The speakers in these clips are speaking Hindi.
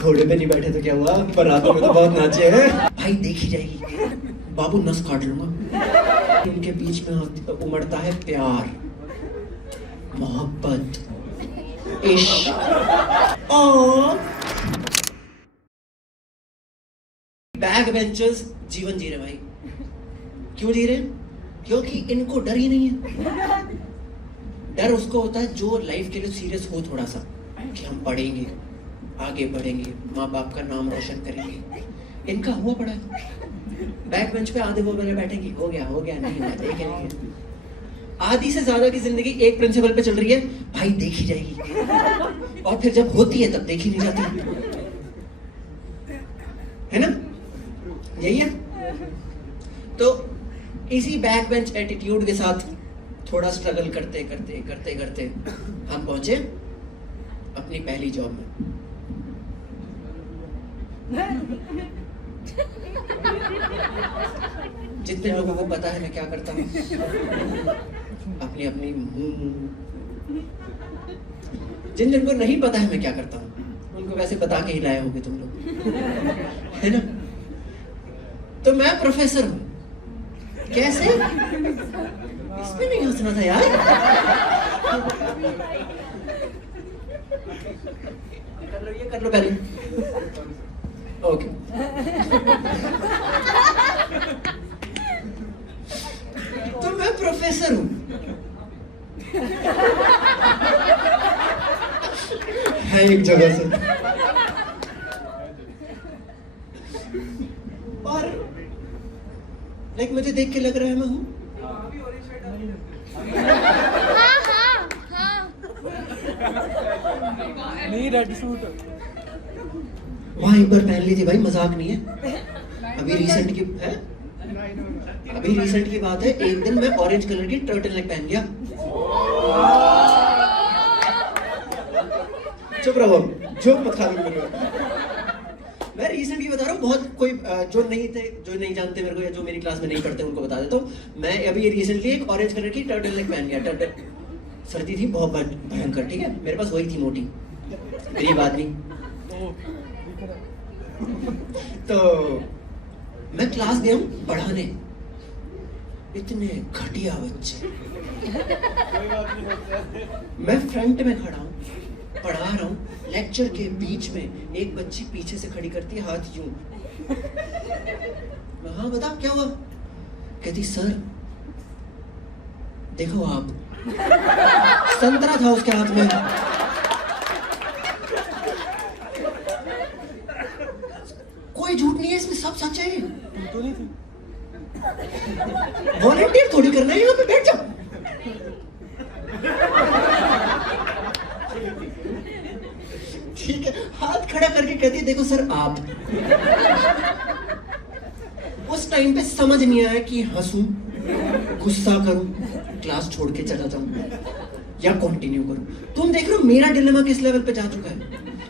घोड़े पे नहीं बैठे तो क्या हुआ, बारातों में तो बहुत नाचे हैं। भाई देखी जाएगी, बाबू नस काट लूंगा। उनके बीच में उमड़ता है प्यार, मोहब्बत, इश्क और बैक बेंचर्स जीवन जी रहे भाई। क्यों जी रहे? क्योंकि इनको डर ही नहीं है। डर उसको होता है जो लाइफ के लिए सीरियस हो थोड़ा सा, कि हम पढ़ेंगे, आगे बढ़ेंगे, माँ बाप का नाम रोशन करेंगे। इनका हुआ पड़ा है, बैक बेंच पे आधे वो वाले बैठेंगे, हो गया नहीं हुआ, देखेंगे। आधी से ज्यादा की जिंदगी एक प्रिंसिपल पे चल रही है, भाई देखी जाएगी, और फिर जब होती है तब देखी नहीं जाती, है ना? यही है। तो इसी बैक बेंच एटीट्यूड के साथ थोड़ा स्ट्रगल करते करते हम पहुंचे अपनी पहली जॉब में। जितने लोगों को पता है मैं क्या करता हूँ, अपनी अपनी जिन को नहीं पता है मैं क्या करता हूँ, उनको वैसे बता के ही लाए होंगे तुम लोग, है ना? तो मैं प्रोफेसर हूँ। कैसे? इसमें नहीं हंसना था यार। कर लो पहले। ओके। तो मैं प्रोफेसर हूँ, है एक जगह से, और लाइक मुझे देख के लग रहा है मैं हूँ। नहीं, रेड सूट वहाँ एक बार पहन ली थी भाई, मजाक नहीं है। अभी रिसेंट की बात है, एक दिन मैं ऑरेंज कलर की टर्टल नेक पहन गया। चुप रहो, जोक मत खा लो। मैं रिसेंट की बता रहा हूँ, बहुत कोई जो नहीं जानते मेरे को, या जो मेरी क्लास में नहीं पढ़ते उनको बता देता हूँ। मैं अभी रिसेंटली एक ऑरेंज कलर की टर्टल नेक पहन गया। सर्दी थी बहुत भयंकर, ठीक है, मेरे पास वही थी मोटी, मेरी बात नहीं। तो मैं क्लास गया हूँ पढ़ाने, इतने घटिया बच्चे। मैं फ्रंट में खड़ा हूँ, पढ़ा रहा हूँ, लेक्चर के बीच में एक बच्ची पीछे से खड़ी करती है, हाथ यूं। हाँ बता क्या हुआ? कहती सर देखो आप। संतरा था उसके हाथ में। कोई झूठ नहीं है इसमें, सब सच है। तो नहीं थी। वॉलंटियर थोड़ी करना है यहाँ पे, बैठ जाओ। ठीक है, हाथ खड़ा करके कहती देखो सर आप। उस टाइम पे समझ नहीं आया कि हंसूं, गुस्सा करूं, क्लास छोड़ के चला जाऊं या कंटिन्यू करूं। तुम देख रहे हो मेरा डिलेमा किस लेवल पे जा चुका है।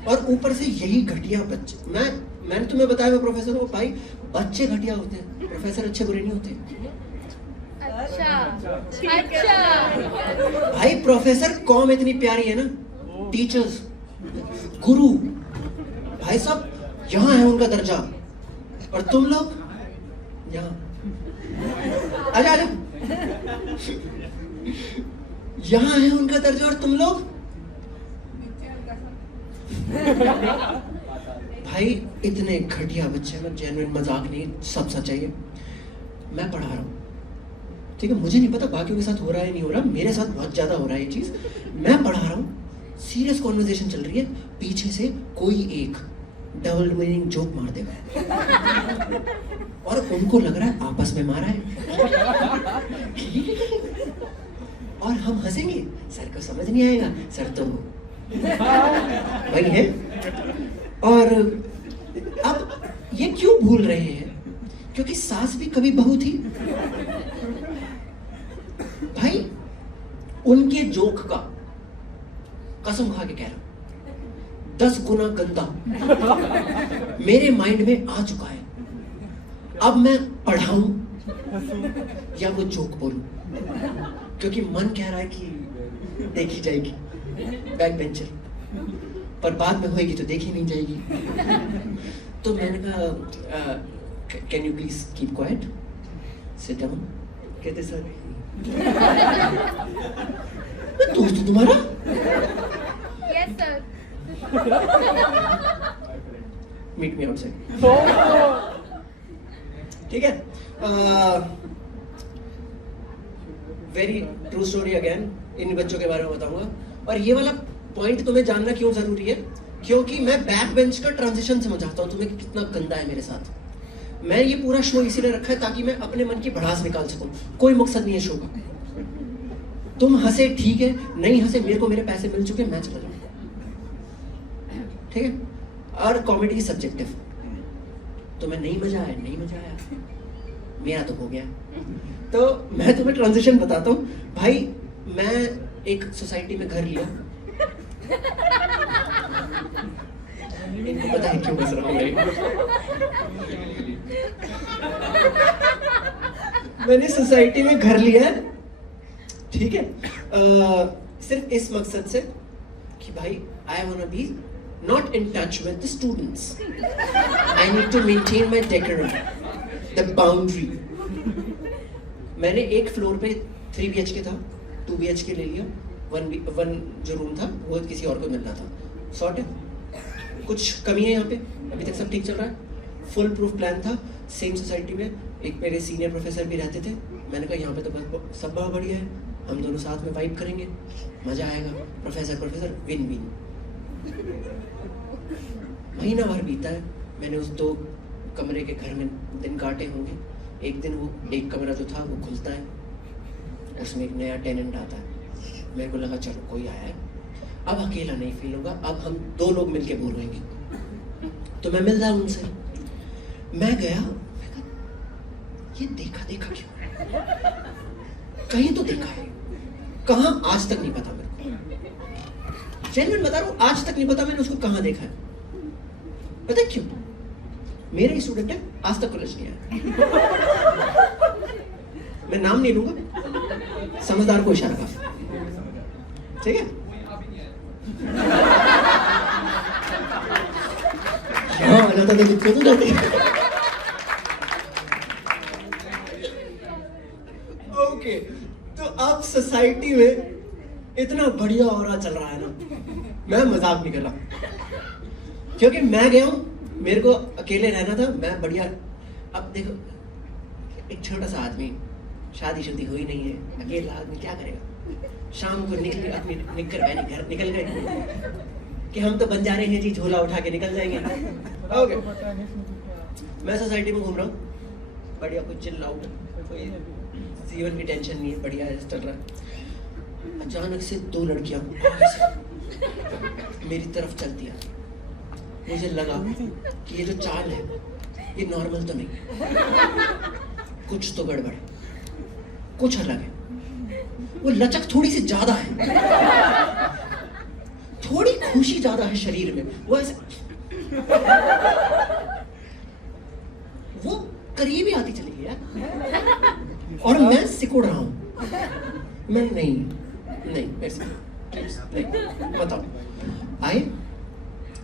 और ऊपर से यही घटिया बच्चे, मैंने तुम्हें बताया मैं प्रोफेसर हूँ भाई, बच्चे घटिया होते हैं, प्रोफेसर अच्छे बुरे नहीं होते। अच्छा भाई, प्रोफेसर कौम इतनी प्यारी है ना, टीचर्स, गुरु भाई साहब यहाँ है उनका दर्जा, और तुम लोग यहाँ आजा यहाँ है उनका दर्जा, और तुम लोग भाई इतने घटिया बच्चे। मैं जेन्युइन मजाक नहीं, सब सच है ये। मैं पढ़ा रहा हूँ, ठीक है, मुझे नहीं पता बाकियों के साथ हो रहा है नहीं हो रहा, मेरे साथ बहुत ज्यादा हो रहा है ये चीज। मैं पढ़ा रहा हूँ, सीरियस कॉन्वर्सेशन चल रही है, पीछे से कोई एक डबल मीनिंग जोक मार देगा, और उनको लग रहा है आपस में मारा है। और हम हंसेंगे, सर को समझ नहीं आएगा, सर तो वही है। और अब ये क्यों भूल रहे हैं? क्योंकि सास भी कभी बहू थी भाई। उनके जोक का कसम खा के कह रहा हूं 10 गुना गंदा मेरे माइंड में आ चुका है। अब मैं पढ़ाऊं या वो जोक बोलूं, क्योंकि मन कह रहा है कि देखी जाएगी बैक बेंचर। पर बाद में होएगी तो देखी नहीं जाएगी। तो मैंने कहा can you please keep quiet, sit down. कहते सर मैं दोस्त हूं तुम्हारा। Yes sir. Meet me outside. ठीक है। वेरी ट्रू स्टोरी अगेन, इन बच्चों के बारे में बताऊंगा। और ये वाला पॉइंट तुम्हें जानना क्यों जरूरी है, क्योंकि मैं बैक बेंच का ट्रांजिशन समझाता हूँ तुम्हें कि कितना गंदा है मेरे साथ। मैं ये पूरा शो इसीलिए रखा है ताकि मैं अपने मन की भड़ास निकाल सकूं, कोई मकसद नहीं है शो का। तुम हंसे ठीक है, नहीं हंसे मेरे को मेरे पैसे मिल चुके, मैं चला जाऊंगा। ठीक है। और कॉमेडी सब्जेक्टिव, तुम्हें नहीं मजा आया, नहीं मजा आया, मेरा तो हो गया। तो मैं तुम्हें ट्रांजिशन बताता हूँ भाई। मैं एक सोसाइटी में घर लिया। इनको पता है क्यों हंस रहा हूँ मैं। मैंने सोसाइटी में घर लिया है, ठीक है, सिर्फ इस मकसद से कि भाई I want to be not in touch with the students, I need to maintain my decorum, the boundary. मैंने एक फ्लोर पे 3 BHK था, 2 BHK ले लिया। वन जो रूम था वो किसी और को मिलना था। सॉर्ट है, कुछ कमी है यहाँ पे, अभी तक सब ठीक चल रहा है। फुल प्रूफ प्लान था। सेम सोसाइटी में एक मेरे सीनियर प्रोफेसर भी रहते थे। मैंने कहा यहाँ पे तो बस सब बहुत बढ़िया है, हम दोनों साथ में वाइब करेंगे, मजा आएगा। Professor win win. महीना भर बीता है, मैंने उस 2 कमरे के घर में दिन काटे होंगे। एक दिन वो एक कमरा जो था वो खुलता है, उसमें एक नया टेनेंट आता है। मेरे को लगा चलो कोई आया है, अब अकेला नहीं फील होगा, अब हम 2 लोग मिलके बोल रहेंगे। तो मैं मिल रहा उनसे, मैं गया, ये देखा क्यों, कहीं तो देखा है, कहाँ आज तक नहीं पता मेरे को। जेन्युइन बता रहा हूँ, आज तक नहीं पता मैंने उसको कहाँ देखा है। पता है क्यों? मेरा ही स्टूडेंट है, आज तक कॉलेज नहीं आया। मैं नाम नहीं लूंगा, समझदार को इशारा काफी, ठीक है। हाँ आ जाता देखो क्यों तो जाते। ओके, तो अब सोसाइटी में इतना बढ़िया ऑरा चल रहा है ना, मैं मजाक नहीं कर रहा, क्योंकि मैं गया हूं, मेरे को अकेले रहना था, मैं बढ़िया। अब देखो एक छोटा सा आदमी, शादी हुई नहीं है, अकेला आदमी क्या करेगा। शाम को निकल अपनी निकल पहने घर निकल गए कि हम तो बंजारे हैं जी, झोला उठा के निकल जाएंगे। ओके, मैं सोसाइटी में घूम रहा हूँ, बढ़िया, कुछ चिल आउट, कोई जीवन की टेंशन नहीं है, बढ़िया चल रहा है। अचानक से 2 लड़कियां मेरी तरफ चलती है। मुझे लगा कि ये जो चाल है ये नॉर्मल तो नहीं, कुछ तो गड़बड़, कुछ अलग है। वो लचक थोड़ी सी ज्यादा है, थोड़ी खुशी ज्यादा है शरीर में, वो ऐसे वो करीब ही आती चली गई यार। और मैं सिकुड़ रहा हूं, मैं नहीं मेरे से प्लीज नहीं, बताओ। आए,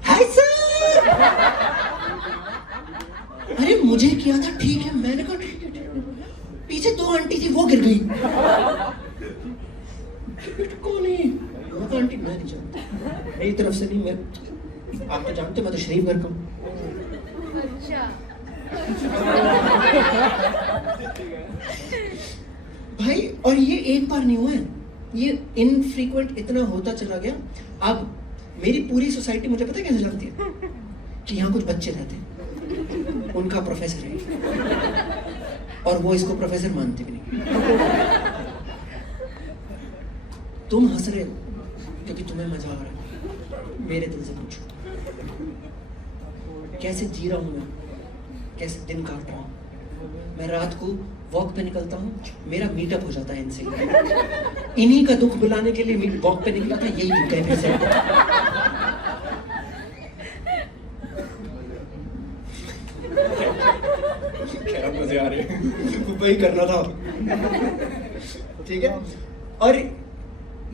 हाय सर। अरे मुझे किया था, ठीक है, मैंने कहा ठीक है। पीछे 2 आंटी थी, वो गिर गई। कौन है? वो तो आंटी मैं नहीं जानती, मेरी तरफ से नहीं, मैं आप तो जानते, मैं तो शरीफ घर का हूँ। अच्छा। भाई, और ये एक बार नहीं हुआ है, ये इनफ्रीक्वेंट इतना होता चला गया। अब मेरी पूरी सोसाइटी मुझे पता है कैसे जानती है कि यहाँ कुछ बच्चे रहते हैं, उनका प्रोफेसर है और वो इसको प्रोफेसर मानते भी नहीं। तुम हंस रहे हो क्योंकि तुम्हें मजा आ रहा है, मेरे दिल से पूछो कैसे जी रहा हूं मैं, कैसे दिन काट रहा हूं। मैं रात को वॉक पे निकलता हूँ, मेरा मीटअप हो जाता है इनसे। इन्हीं का दुख बुलाने के लिए वॉक पे निकला था, यही दिख गए फिर से। क्या मजे आ रहे हैं, वही करना था, ठीक है। और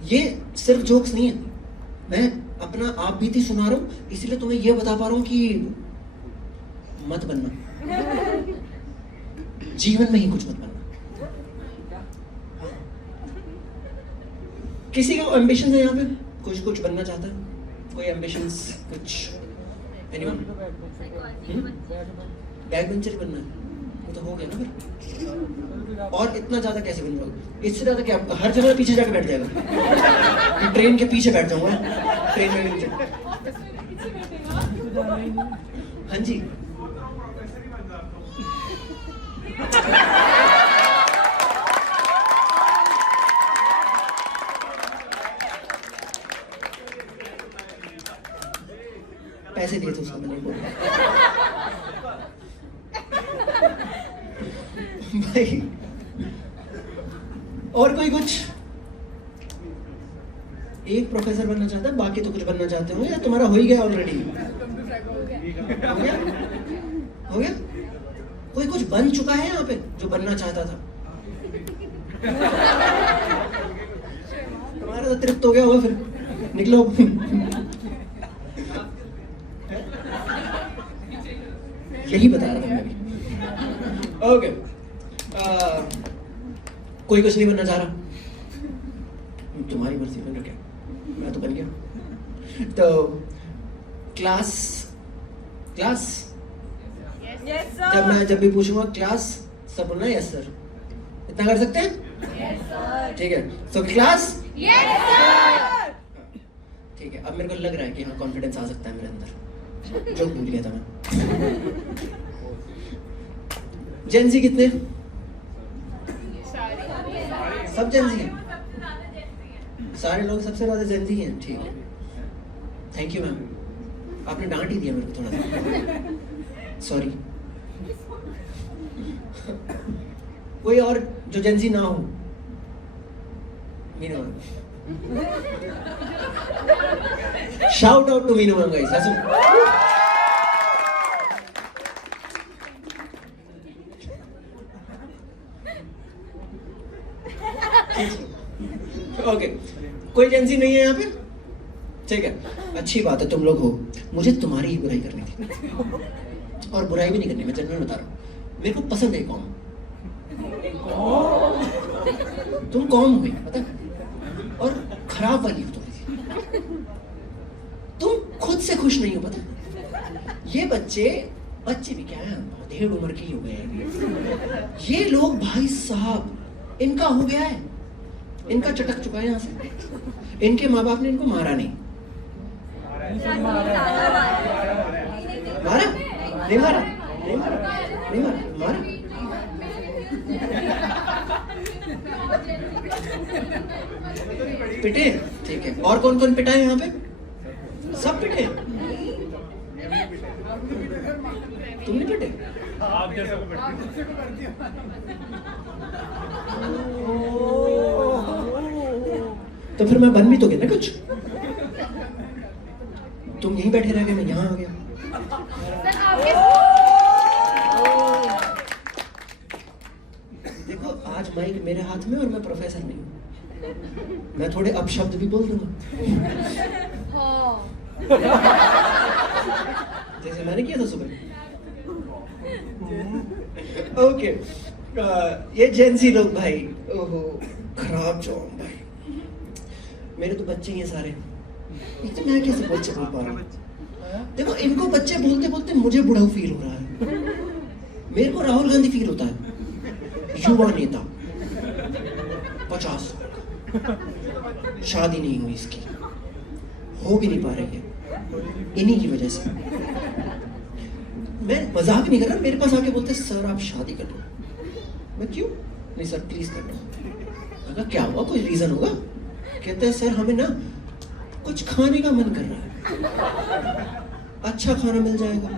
ये सिर्फ जोक्स नहीं है, मैं अपना आप बीती सुना रहा हूँ, इसलिए तुम्हें ये बता पा रहा हूँ कि मत बनना, जीवन में ही कुछ मत बनना। किसी का एम्बिशन है यहाँ पे? कुछ कुछ बनना चाहता है? कोई एम्बिशंस कुछ? एनीवन? बैक बेंचर बनना है? वो तो हो गया ना फिर। और इतना ज्यादा कैसे बन जाओगे? इससे ज्यादा क्या, हर जगह पीछे जाके बैठ जाएगा। ट्रेन के पीछे बैठ जाऊंगा, ट्रेन में नीचे। हाँ जी, पैसे दिए थे उसको मैंने भाई। और कोई कुछ? एक प्रोफेसर बनना चाहता है, बाकी तो कुछ बनना चाहते हो या तुम्हारा हो ही गया ऑलरेडी? हो गया? हो गया? कोई कुछ बन चुका है यहाँ पे जो बनना चाहता था? तुम्हारा तो तृप्त हो गया होगा, फिर निकलो। यही बता रहा था मैं भी। ओके, कोई कुछ नहीं बनना चाह रहा? तुम्हारी मर्जी, मैंने क्या, मैं तो बन गया। तो क्लास जब भी पूछूंगा क्लास, सब बोलना यस सर। इतना कर सकते हैं? Yes sir. ठीक है, तो क्लास यस सर। ठीक है, अब मेरे को लग रहा है कि हाँ कॉन्फिडेंस आ सकता है मेरे अंदर, जो भूल गया था मैं। जेंजी कितने? सब जेंजी हैं? सारे लोग सबसे ज्यादा जेंजी हैं? ठीक है, थैंक यू मैम, आपने डांट ही दिया मेरे को थोड़ा सा, सॉरी। कोई और जो जेंजी ना हो? Meenu ma'am, shout out to Meenu ma'am guys. Okay, कोई जेंजी नहीं है यहाँ पे? ठीक है, अच्छी बात है, तुम लोग हो। मुझे तुम्हारी ही बुराई करनी थी, और बुराई भी नहीं करनी, मैं जनरल बता रहा हूँ। मेरे को पसंद है कॉम। तुम कॉम हुई पता है? और खराब वाली हो थोड़ी सी। तुम खुद से खुश नहीं हो पता? ये बच्चे भी क्या है, ढेर उम्र के ही हो गए हैं ये लोग। भाई साहब, इनका हो गया है, इनका चटक चुका है यहाँ से। इनके माँ बाप ने इनको मारा नहीं। मारा? नहीं मारा? नहीं मारा? नहीं मारा? मारा? पिटे? ठीक है, और कौन कौन पिटा है यहाँ पे? सब पिटे? तुम नहीं पिटे? आप जैसा को तो फिर मैं बन भी तो गया ना कुछ। तुम यहीं बैठे रह गए, मैं यहाँ आ गया। देखो, आज माइक मेरे हाथ में और मैं प्रोफेसर नहीं हूँ। मैं थोड़े अपशब्द भी बोल दूंगा, जैसे मैंने किया था सुबह। ओके, ये जेंजी लोग भाई, ओहो खराब जॉब भाई। मेरे तो बच्चे ही हैं सारे, तो मैं कैसे बच्चे बोल पा रहा हूँ? देखो, इनको बच्चे बोलते बोलते मुझे बुढ़ाऊ फील हो रहा है। मेरे को राहुल गांधी फील होता है, युवा नेता, 50, शादी नहीं हुई इसकी, हो भी नहीं पा रही है इन्हीं की वजह से। मैं मजाक नहीं कर रहा, मेरे पास आके बोलते सर आप शादी कर लो। मैं क्यों? नहीं सर प्लीज कर लो। अगर क्या हुआ, कोई रीजन होगा? कहते हैं सर हमें ना कुछ खाने का मन कर रहा है, अच्छा खाना मिल जाएगा।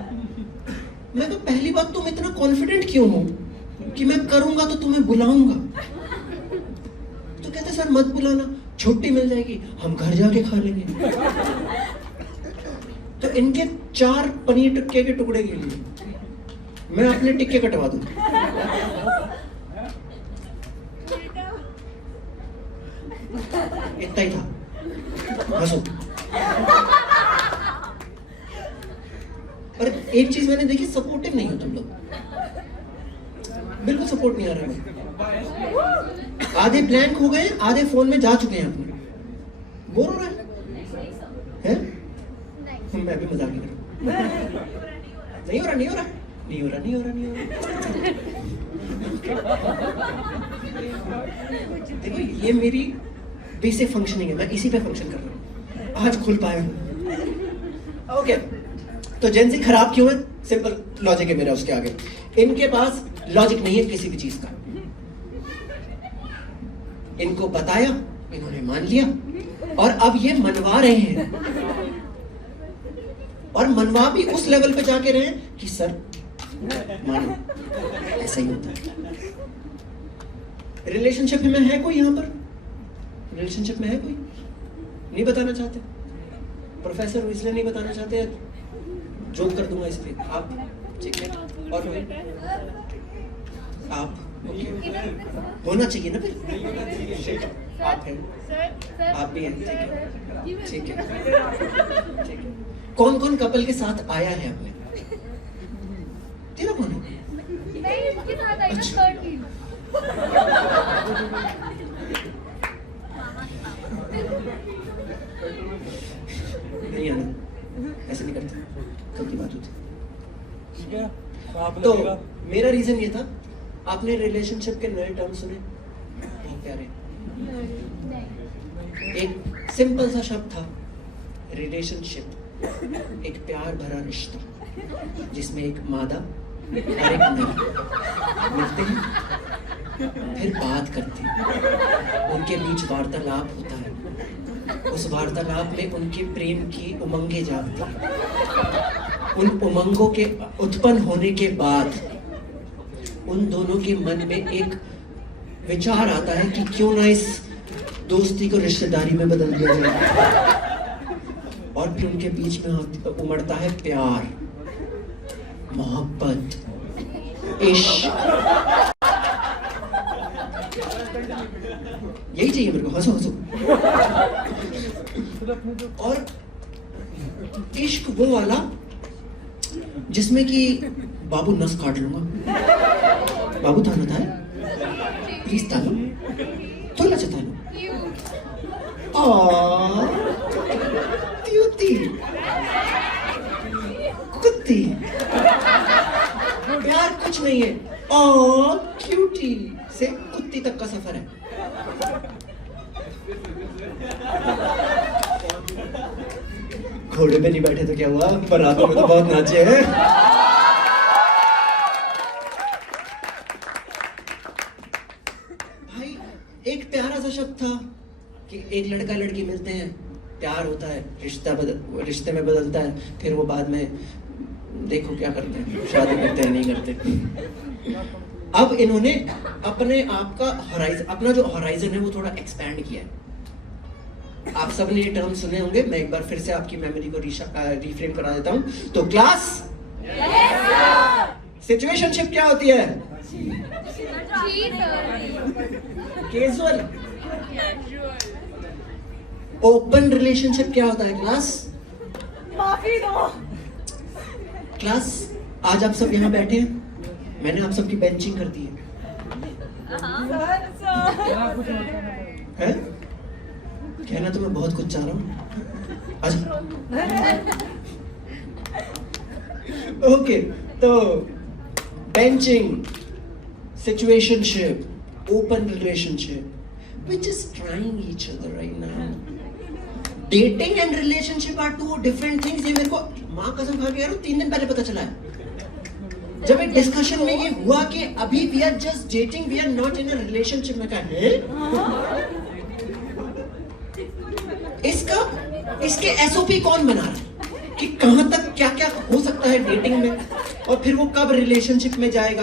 मैं तो पहली बात, तुम इतना कॉन्फिडेंट क्यों हो कि मैं करूंगा तो तुम्हें बुलाऊंगा? तो कहते सर मत बुलाना, छुट्टी मिल जाएगी, हम घर जाके खा लेंगे। तो इनके 4 पनीर टिक्के के टुकड़े के लिए मैं अपने टिक्के कटवा दूं। इतना ही था, हंसो। पर एक चीज मैंने देखी, सपोर्टिव नहीं हो तुम लोग, बिल्कुल सपोर्ट नहीं आ रहा है। आधे ब्लैंक हो गए, आधे फोन में जा चुके हैं अपने। बोर हो रहा है? मैं भी मजाक नहीं कर रहा। नहीं हो रहा, नहीं हो रहा, नहीं हो रहा, नहीं हो रहा, नहीं हो रहा। देखो ये मेरी बेसिक फंक्शनिंग है, मैं इसी पे फंक्शन कर रहा हूँ, आज खुल पाया हूँ। ओके, तो जेंजी खराब क्यों है? सिंपल लॉजिक है मेरा उसके आगे। इनके पास लॉजिक नहीं है किसी भी चीज का। इनको बताया, इन्होंने मान लिया, और अब ये मनवा रहे हैं, और मनवा भी उस लेवल पे जाके रहे हैं कि सर मानो, ऐसा ही होता है। रिलेशनशिप में है कोई यहाँ पर? रिलेशनशिप में है कोई? नहीं बताना चाहते? प्रोफेसर हो इसलिए नहीं बताना चाहते? जोक कर दूंगा इस पे। आप ठीक है, और कोई? आप okay. होना चाहिए ना फिर। आप हैं, आप भी हैं, ठीक है, ठीक है, ठीक है। कौन कौन कपल के साथ आया है अपने? तेरा कौन है? मैं इसके साथ आई ना, थर्ड टीम। नहीं आना, ऐसे नहीं करते, कल की बात होती। ठीक है, आप तो लगेगा। मेरा रीजन ये था, आपने रिलेशनशिप के नए टर्म सुने? बहुत प्यारे। एक सिंपल सा शब्द था, रिलेशनशिप। एक प्यार भरा रिश्ता जिसमें एक मादा और एक नर मिलते हैं, फिर बात करते हैं, उनके बीच वार्तालाप होता है। उस वार्तालाप में उनके प्रेम की उमंगें जागती हैं। उन उमंगों के उत्पन्न होने के बाद उन दोनों के मन में एक विचार आता है कि क्यों ना इस दोस्ती को रिश्तेदारी में बदल दिया जाए, और फिर उनके बीच में उमड़ता है प्यार, मोहब्बत, इश्क। यही चाहिए मेरे को, हंसो हंसो। और इश्क वो वाला जिसमें कि बाबू नस काट लूंगा, बाबू थाना था, प्लीज थानो, थोड़ा सा थानो। क्यूटी, कुत्ती। प्यार कुछ नहीं है, क्यूटी से कुत्ती तक का सफर है। घोड़े पे नहीं बैठे तो क्या हुआ, बारातों में तो बहुत नाचे हैं। भाई एक प्यारा सा शब्द था कि एक लड़का लड़की मिलते हैं, प्यार होता है, रिश्ते में बदलता है, फिर वो बाद में देखो क्या करते हैं, शादी करते हैं नहीं करते। अब इन्होंने अपने आप का हॉराइजन, अपना जो हॉराइजन है वो थोड़ा एक्सपैंड किया है। आप सब ने ये टर्म सुने होंगे, मैं एक बार फिर से आपकी मेमोरी को रिफ्रेम करा देता हूं। तो क्लास, सिचुएशनशिप क्या होती है? कैजुअल। ओपन रिलेशनशिप क्या होता है क्लास? माफी दो। क्लास, आज आप सब यहाँ बैठे हैं, मैंने आप सबकी बेंचिंग कर दी है। है? कहना तो मैं बहुत कुछ चाह रहा हूँ। ओके, तो benching, situationship, open relationship, which is trying each other right now. Dating and relationship are two different things. ये मेरे को माँ कसम खा के यार 3 दिन पहले पता चला है, जब एक डिस्कशन में ये हुआ कि अभी we are just dating, we are not in a relationship। में कहा है इसके एसओपी कौन बना रहा है कि कहां तक क्या क्या हो सकता है डेटिंग में, और फिर वो कब रिलेशनशिप में जाएगा,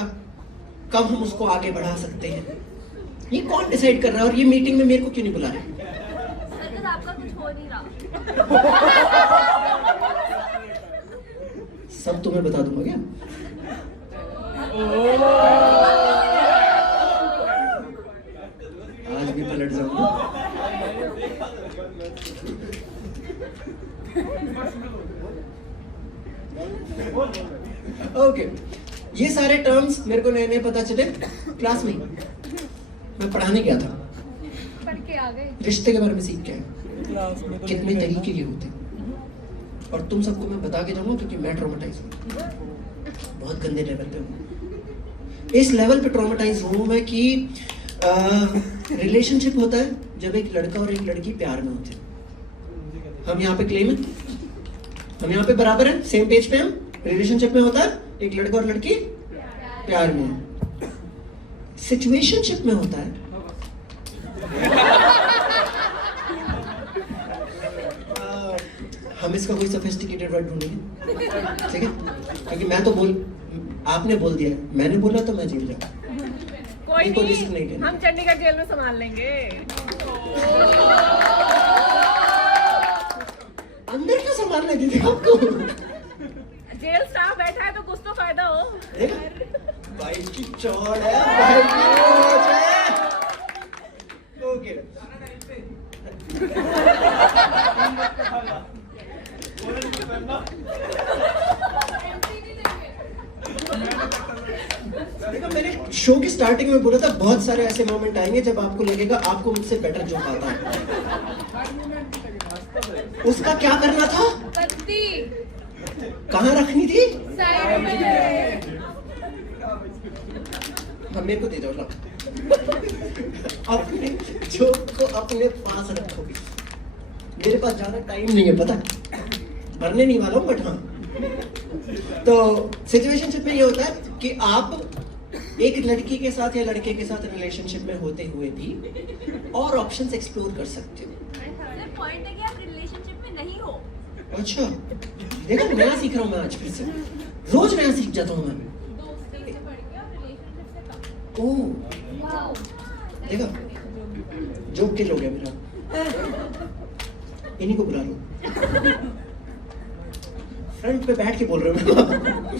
कब हम उसको आगे बढ़ा सकते हैं, ये कौन डिसाइड कर रहा है? और ये मीटिंग में मेरे को क्यों नहीं बुला रहे? सर आपका कुछ हो नहीं रहा। सब तुम्हें बता दूंगा क्या? आज भी पलट जाऊंगा। ओके, ये सारे टर्म्स मेरे को नए नए पता चले क्लास में। मैं पढ़ाने गया था, पढ़ के आ गए। रिश्ते के बारे में सीख के आया, क्लास में तो कितने नहीं तरीके के होते हैं। और तुम सबको मैं बता के जाऊंगा क्योंकि मैं ट्रॉमेटाइज हूँ, बहुत गंदे लेवल पे हूँ। इस लेवल पे ट्रॉमेटाइज हूँ मैं कि रिलेशनशिप होता है जब एक लड़का और एक लड़की प्यार में होते हैं। हम यहाँ पे क्लेम है, हम यहाँ पे बराबर हैं, सेम पेज पे हम। रिलेशनशिप में होता है एक लड़का और लड़की प्यार में है। सिचुएशनशिप में होता है हम इसका कोई सोफिस्टिकेटेड वर्ड ढूंढेंगे, ठीक है? क्योंकि मैं तो आपने बोल दिया, मैंने बोला तो मैं जीत जाऊँ। कोई इनको रिस्क नहीं नहीं, लेना। हम चंडीगढ़ जेल में संभाल लेंगे। अंदर क्यों संभालने दी थी आपको? जेल स्टाफ बैठा है तो कुछ तो फायदा हो। भाई की चौड़ है, भाई की मौज है। ओके, देखो मैंने शो की स्टार्टिंग में बोला था बहुत सारे ऐसे मोमेंट आएंगे जब आपको लगेगा आपको मुझसे बेटर जोक आता है। उसका क्या करना था? पत्ती कहाँ रखनी थी? साइड में। हाँ, मेरे को दे दो, अपने जोक को अपने पास रखो। मेरे पास ज्यादा टाइम नहीं है, पता, मरने नहीं वाला हूँ, बट हाँ। तो सिचुएशनशिप में ये होता है कि आप एक लड़की के साथ या लड़के के साथ रिलेशनशिप में होते हुए भी और ऑप्शंस एक्सप्लोर कर सकते हो। सिर्फ पॉइंट है कि आप रिलेशनशिप में नहीं हो। अच्छा, देखो नया सीख रहा हूँ मैं आज फिर से, रोज नया सीख जाता हूँ मैं। दोस्ती से बढ़ के और रिलेशनशिप से कम। ओह, वाओ। देखा, जोक किल हो गया मेरा। इन्हीं को बुला लो, फ्रंट पे बैठ के बोल रहे हो मैं।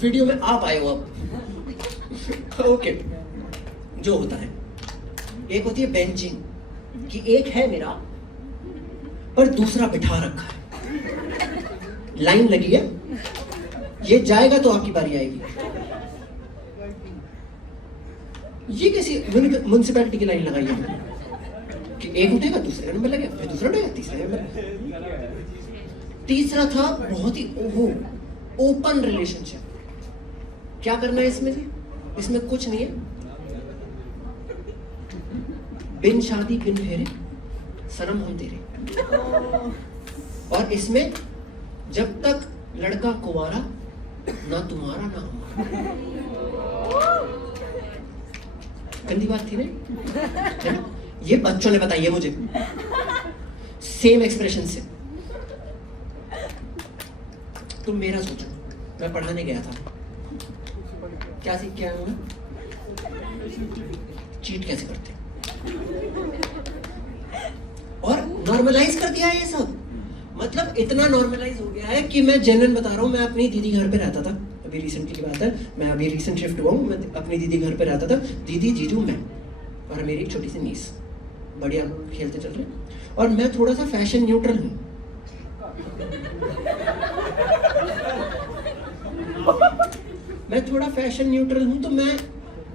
वीडियो में आप आए हो अब। ओके, जो होता है, एक होती है बेंचिंग, कि एक है मेरा पर दूसरा बिठा रखा है, लाइन लगी है, ये जाएगा तो आपकी बारी आएगी। ये कैसी म्युनिसिपैलिटी की लाइन लगाई है कि एक उठेगा दूसरे नंबर लगेगा, फिर दूसरा उठेगा तीसरे नंबर। तीसरा था बहुत ही ओपन रिलेशनशिप। क्या करना है इसमें जी? इसमें कुछ नहीं है, बिन शादी बिन फेरे सनम हम तेरे। और इसमें जब तक लड़का कुंवारा, ना तुम्हारा ना हमारा। गंदी बात थी ना? ये बच्चों ने बताई है मुझे, सेम एक्सप्रेशन से। तुम मेरा सोचो, मैं पढ़ाने गया था, क्या सीख के आया हूं मैं? चीट कैसे करते, और नॉर्मलाइज कर दिया है ये सब। मतलब इतना नॉर्मलाइज हो गया है कि मैं जेन्युइन बता रहा हूँ, मैं अपनी दीदी घर पे रहता था, अभी रिसेंटली की बात है, मैं अभी रिसेंट शिफ्ट हुआ हूँ, मैं अपनी दीदी घर पे रहता था, दीदी, जीजू, मैं और मेरी एक छोटी सी नीस, बढ़िया खेलते चल रहे। और मैं थोड़ा सा फैशन न्यूट्रल हूँ, मैं थोड़ा फैशन न्यूट्रल हूँ, तो मैं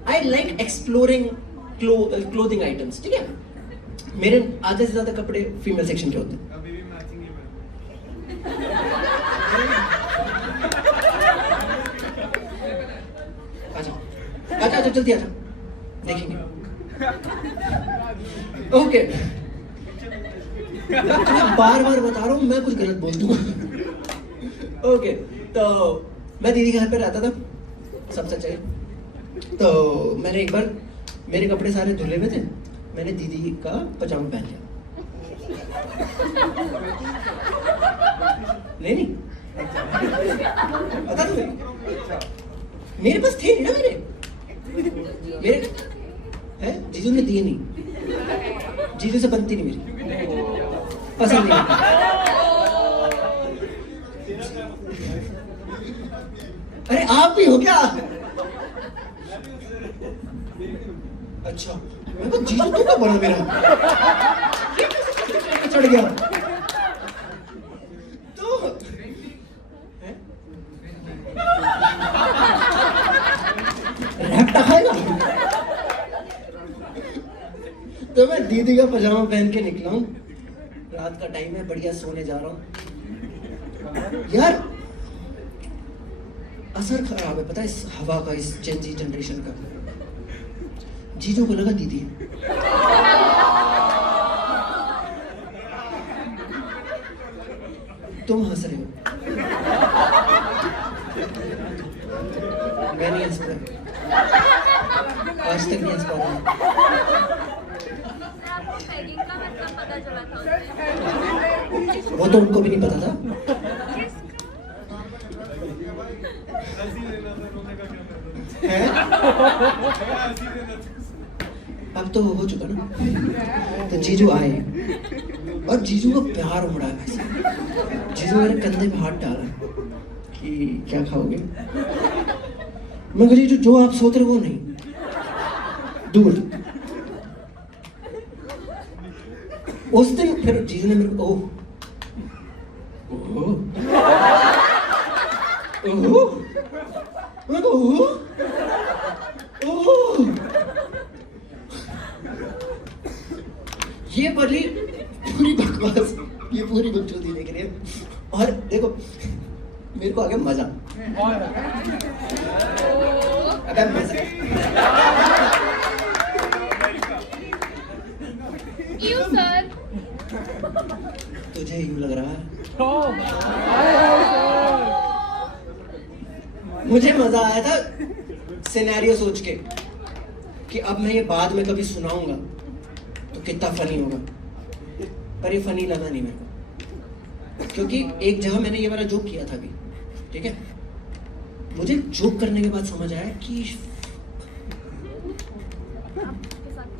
I like exploring clothing items, ठीक है? मेरे आधे से ज्यादा कपड़े फीमेल सेक्शन के होते हैं। अभी भी मैचिंग ही आजा आजा जल्दी आजा, देखेंगे। ओके, मैं बार बार बता रहा हूँ, मैं कुछ गलत बोल दूंगा। ओके, तो मैं दीदी के घर पे रहता था, सब सच है। तो मैंने एक बार, मेरे कपड़े सारे धुले हुए थे, मैंने दीदी का पजामा पहन लिया। नहीं पता तुम्हें, मेरे पास थे नहीं ना, मेरे है, जीजू ने दिए नहीं, जीजू से बनती नहीं मेरी, पसंद नहीं। अरे आप भी हो क्या? अच्छा, मैं तो जीजू तो क्या बड़ा मेरा, चढ़ गया। तो रैप्टा खाएगा? तो मैं दीदी का पजामा पहन के निकला हूँ, रात का टाइम है, बढ़िया सोने जा रहा हूँ यार। असर खराब है पता है इस हवा का, इस जेन जी जनरेशन का। जीजू को लगा दीदी है। तुम हंस रहे हो, मैं नहीं हंस पाया, आज तक नहीं हंस पाया। आपको पैगिंग का मतलब पता चला था? वो तो उनको भी नहीं पता था। है? अब तो हो चुका ना। तो जीजू आए और जीजू को प्यार उमड़ा है वैसे। जीजू मेरे कंधे पे हाथ डाला कि क्या खाओगे? मैं कहा जीजू जो आप सोच रहे वो नहीं, दूर। उस दिन फिर जीजू ने मेरे को ओह मैं ये पूरी बकवास, ये पूरी बकचोदी देख रहे हैं। और देखो मेरे को आ गया मजा। अगर मजा क्यों सर? तुझे यूं लग रहा है? मुझे मजा आया था सिनेरियो सोच के कि अब मैं ये बाद में कभी सुनाऊंगा तो कितना फनी होगा, पर ये फनी लगा नहीं मेरे को, क्योंकि एक जगह मैंने ये वाला जोक किया था अभी, ठीक है? मुझे जोक करने के बाद समझ आया कि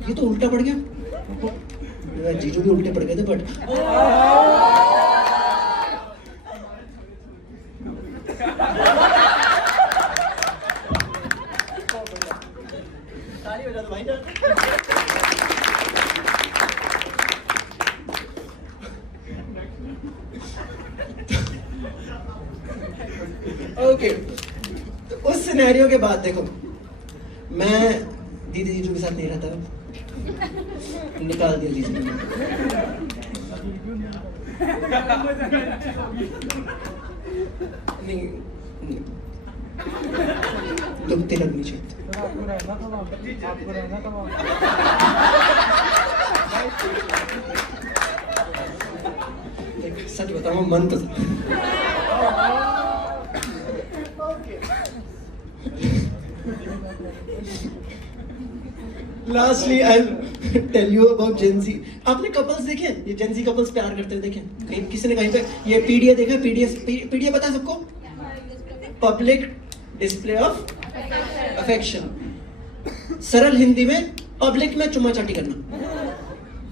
ये तो उल्टा पड़ गया। जीजू भी उल्टे पड़ गए थे बट ओके, तो उस सिनेरियो के बाद देखो मैं दीदी जीजू के साथ नहीं रहता, निकाल दिया जीजू ने। नहीं, नहीं। दुखते लगनी चाहिए। आपको रहना था वहाँ पे, आपको रहना था वहाँ पे। देख, सच बताऊं मन तो था। Lastly, I'll tell you about Gen Z. आपने कपल्स देखे? ये Gen Z कपल्स प्यार करते हुए देखे? कहीं किसी ने कहीं पे ये पीडीए देखा? पीडीए पता है सबको? Public display of affection. सरल हिंदी में पब्लिक में चुम्मा चाटी करना,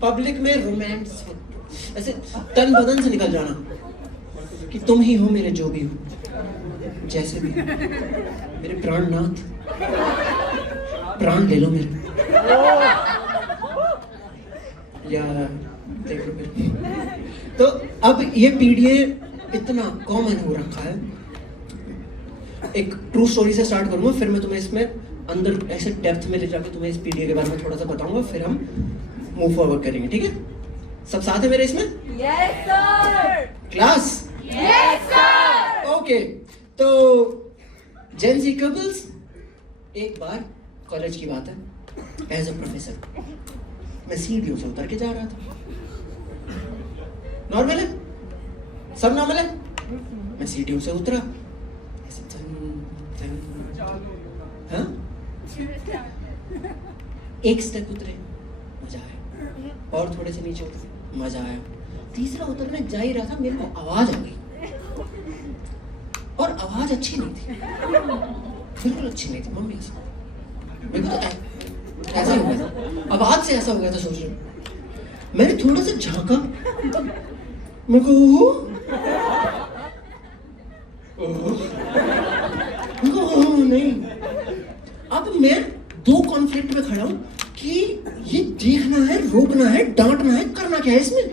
पब्लिक में रोमांस, ऐसे तन बदन से निकल जाना कि तुम ही हो मेरे जो भी हो, जैसे भी मेरे प्राणनाथ, प्राण ले लो मेरे, या देख लो मेरे। तो अब ये पीडीए इतना कॉमन हो रखा है। एक ट्रू स्टोरी से स्टार्ट करूंगा, फिर मैं तुम्हें इसमें अंदर ऐसे डेप्थ में ले जाकर तुम्हें इस पीडीए के बारे में थोड़ा सा बताऊंगा, फिर हम मूव फॉरवर्ड करेंगे, ठीक है? सब साथ है मेरे इसमें? Yes sir. Class? Yes sir. Okay, तो जेन ज़ी कपल्स, एक बार कॉलेज की बात है, एज अ प्रोफेसर मैं सीढ़ियों से उतर के जा रहा था। नॉर्मल है, सब नॉर्मल है। मैं सीढ़ियों से उतरा, ऐसे हाँ? एक स्टेप उतरे, मजा आया, और थोड़े से नीचे उतरे, मजा आया, तीसरा उतरने जा ही रहा था, मेरे को आवाज आ गई, और आवाज अच्छी नहीं थी, बिल्कुल अच्छी नहीं थी मम्मी से। मेरे को तो ऐसा ही हो गया था, आवाज से ऐसा हो गया था। सोच रहे मैंने थोड़ा सा झांका, मेरे को नहीं। अब मैं दो कॉन्फ्लिक्ट में खड़ा हूं कि ये देखना है, रोकना है, डांटना है, करना क्या है इसमें,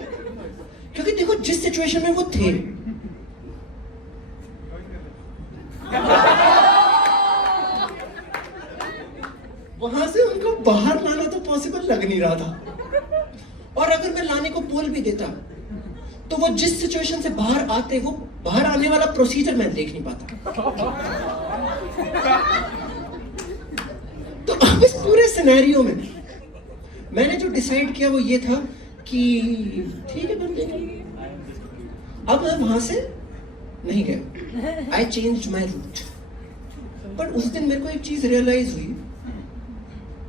क्योंकि देखो जिस सिचुएशन में वो थे वहां से उनको बाहर लाना तो पॉसिबल लग नहीं रहा था, और अगर मैं लाने को बोल भी देता तो वो जिस सिचुएशन से बाहर आते, वो बाहर आने वाला प्रोसीजर मैं देख नहीं पाता। तो अब इस पूरे सिनेरियो में मैंने जो डिसाइड किया वो ये था कि ठीक है बन जाएंगे। अब मैं वहां से नहीं गया, आई चेंज माई रूट। पर उस दिन मेरे को एक चीज रियलाइज हुई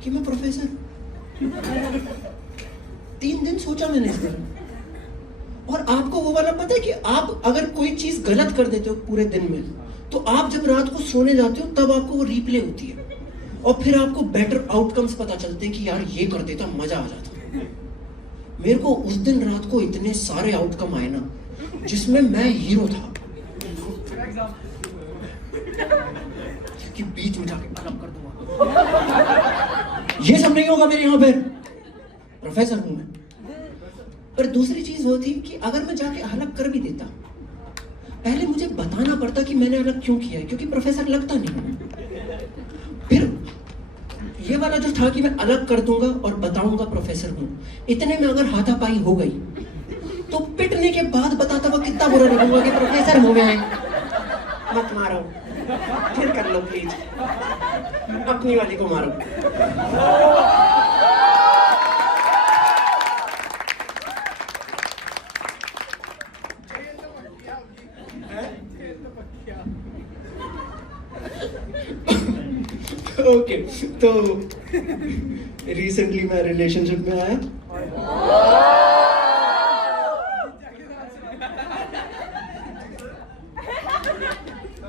कि मैं प्रोफेसर। 3 दिन सोचा मैंने इस बारे में। और आपको वो वाला पता है कि आप अगर कोई चीज गलत कर देते हो पूरे दिन में, तो आप जब रात को सोने जाते हो तब आपको वो रिप्ले होती है, और फिर आपको बेटर आउटकम्स पता चलते हैं कि यार ये कर देता मजा आ जाता। मेरे को उस दिन रात को इतने सारे आउटकम आए ना जिसमें मैं हीरो था, कि बीच में जाके अलग कर दूंगा। ये सब नहीं होगा मेरे यहाँ पे, प्रोफेसर हूं मैं। पर दूसरी चीज वो थी कि अगर मैं जाके अलग कर भी देता, पहले मुझे बताना पड़ता कि मैंने अलग क्यों किया है, क्योंकि प्रोफेसर लगता नहीं। फिर ये वाला जो था कि मैं अलग कर दूंगा और बताऊंगा प्रोफेसर हूं, इतने में अगर हाथापाई हो गई तो पिटने के बाद बताता हुआ कितना बुरा लगूंगा कि प्रोफेसर हूं मैं, मत मारो, फिर कर लो प्लीज, अपनी वाली को मारो। ओके, तो रिसेंटली मैं रिलेशनशिप में आया।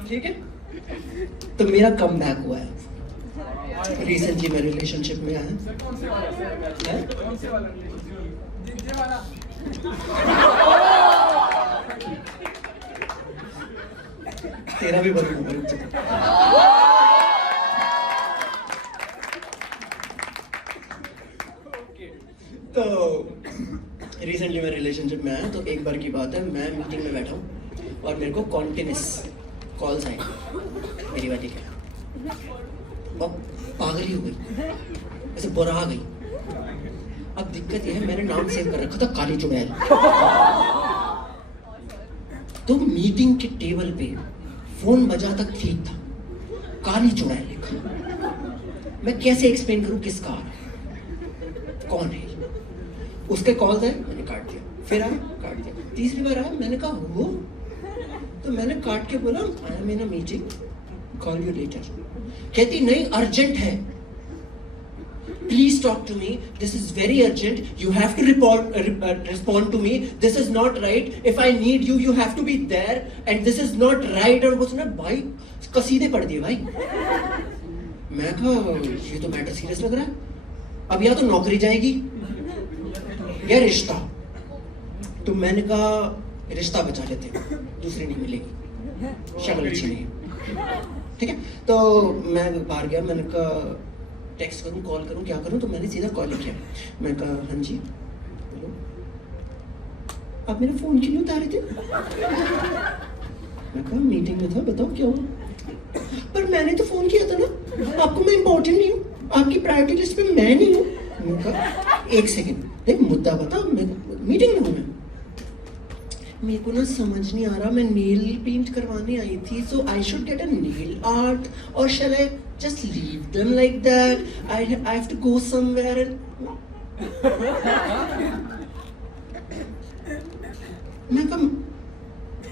ठीक है, तो मेरा कम बैक हुआ है। रिसेंटली मैं रिलेशनशिप में आया। तेरा भी बदलूंगा। तो रिसेंटली मैं रिलेशनशिप में आया, तो एक बार की बात है, मैं मीटिंग में बैठा हूँ और मेरे को कॉन्टिन्यूस कॉल्स आए मेरी वाली के, और पागल ही हो गई, ऐसे बुरा गई। अब दिक्कत यह है, मैंने नाम सेव कर रखा था काली चुड़ैल। तो मीटिंग के टेबल पे फोन बजा तक ठीक था, काली चुड़ैल लिखा। मैं कैसे एक्सप्लेन करूं किसका आ रहा है, कौन है? उसके कॉल्स आए, मैंने काट दिया, फिर आया, काट दिया, तीसरी बार आया, मैंने कहा वो, तो मैंने काट के बोला I am in a meeting, call you later. कहती नहीं, अर्जेंट है, please talk to me, this is very urgent, you have to respond to me, this is not right, if I need you, you have to be there, and this is not right. और उसने भाई कसीदे पढ़ दिए भाई। मैं कहा ये तो मैटर सीरियस लग रहा है, अब या तो नौकरी जाएगी या रिश्ता। तो मैंने कहा रिश्ता बचा लेते हैं, दूसरी नहीं मिलेगी, शक्ल अच्छी नहीं है। ठीक है, तो मैं बाहर गया, मैंने कहा टेक्स्ट करूं, कॉल करूं, क्या करूं? तो मैंने सीधा कॉल ही किया। मैंने कहा हाँ जी बोलो, आप मेरा फोन क्यों नहीं उतारे थे? मैं कहा मीटिंग में था, बताओ क्या हुआ? पर मैंने तो फोन किया था ना, आपको मैं इंपॉर्टेंट नहीं हूँ, आपकी प्रायोरिटी लिस्ट में मैं नहीं हूँ। मैंने कहा एक सेकेंड, एक मुद्दा बता, मीटिंग में हूँ मैं। मेरे को ना समझ नहीं आ रहा, मैं नेल पेंट करवाने आई थी, so I should get a nail art, और shall I just leave them like that, I have to go somewhere and.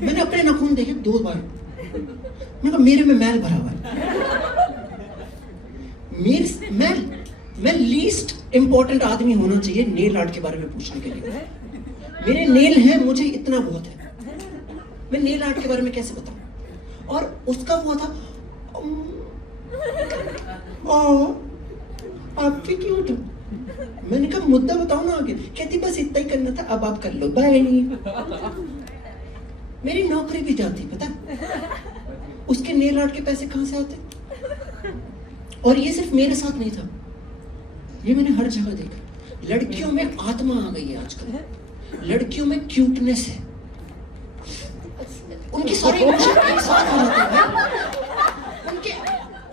मैंने अपने नाखून देखे 2 बार, मैंने कहा मेरे में मैल भरा हुआ है। मैं लीस्ट इंपॉर्टेंट आदमी होना चाहिए नेल आर्ट के बारे में पूछने के लिए। मेरे नेल हैं, मुझे इतना बहुत है, मैं नेल आर्ट के बारे में कैसे बताऊं? और उसका हुआ था आपके क्यूट। मैंने कहा मुद्दा बताओ ना आगे। कहती बस इतना ही करना था, अब आप कर लो, बाय। मेरी नौकरी भी जाती, पता उसके नेल आर्ट के पैसे कहां से आते? और ये सिर्फ मेरे साथ नहीं था, ये मैंने हर जगह देखा। लड़कियों में आत्मा आ गई है आजकल, लड़कियों में क्यूटनेस है, उनकी सारी इमोशन एक साथ हो जाते हैं,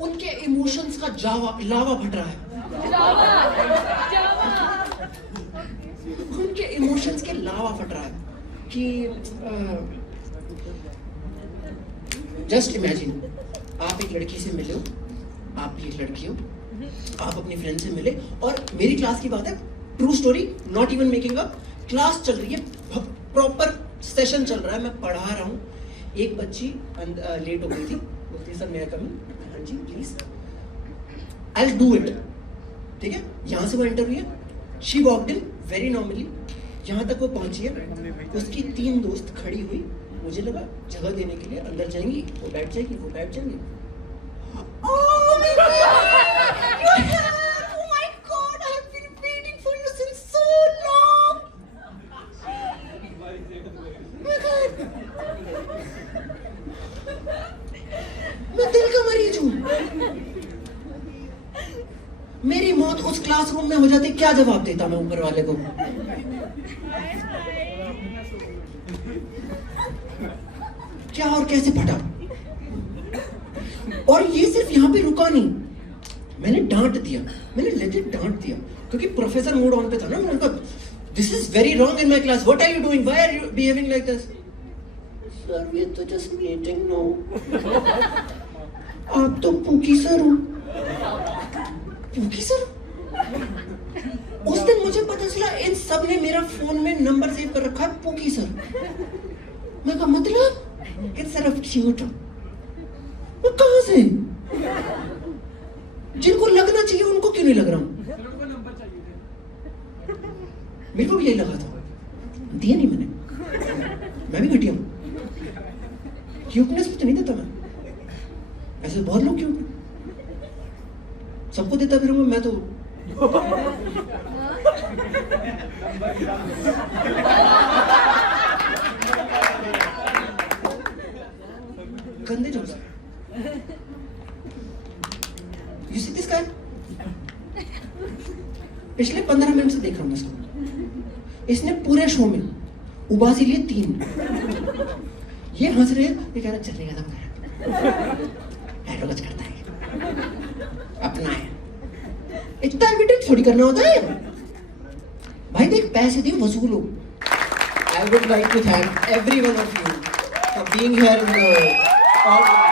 उनके इमोशंस का लावा भट रहा है। उनके इमोशंस के लावा फट रहा है कि जस्ट इमेजिन आप एक लड़की से मिले हो, आप भी एक लड़की हो, आप अपनी फ्रेंड से मिले और मेरी क्लास की बात है, true story, not even making up, class चल रही है, प्रॉपर सेशन चल रहा है, मैं पढ़ा रहा हूँ, एक बच्ची लेट हो गई थी, बोलती सर मेरा कमिंग, हाँ जी please, I will do it, ठीक है, यहाँ से वो एंटर हुई है, she walked in very normally, यहाँ तक वो पहुंची है, उसकी 3 दोस्त खड़ी हुई, मुझे लगा जगह देने के लिए अंदर जाएंगी, वो बैठ जाएगी, वो बैठ जाएंगी। Oh my God! You're here! Oh my God! I have been waiting for you since so long. मैं दिल का मरीज हूँ। मेरी मौत उस क्लासरूम में हो जाती, क्या जवाब देता मैं ऊपर वाले को? क्या और कैसे फटा? और ये सिर्फ यहाँ पे रुका नहीं, मैंने डांट दिया, मैंने लेजिट डांट दिया, क्योंकि प्रोफेसर मूड ऑन पे था ना, मैंने कहा this is very wrong in my class, what are you doing, why are you behaving like this? Sir we तो जस्ट मीटिंग, नो। आप तो पूकी सर हो। Pookie sir? उस दिन मुझे पता चला इन सब ने मेरा फोन में नंबर सेव कर रखा है, पूकी सर। मैं कहा मतलब इंस्टेड ऑफ क्यूट, मैं कहां से? जिनको लगना चाहिए उनको क्यों नहीं लग रहा हूं? मेरे को भी यही लगा था, दिया नहीं मैंने, मैं भी घटिया हूं, क्यूटनेस तो नहीं देता मैं, ऐसे बहुत लोग क्यूट सबको देता फिरूंगा मैं तो। गंदे jokes. You see this guy? पिछले 15 मिनट से देख रहा हूँ इसको, इसने पूरे शो में उबासी लिए 3, ये हंस रहे हैं, ये कह रहा चलेगा था, कुछ करता है, अपना है, इतना एविडेंस थोड़ी करना होता है भाई, देख पैसे दिए वसूलो। I would like to thank every one of you for being here in the audience.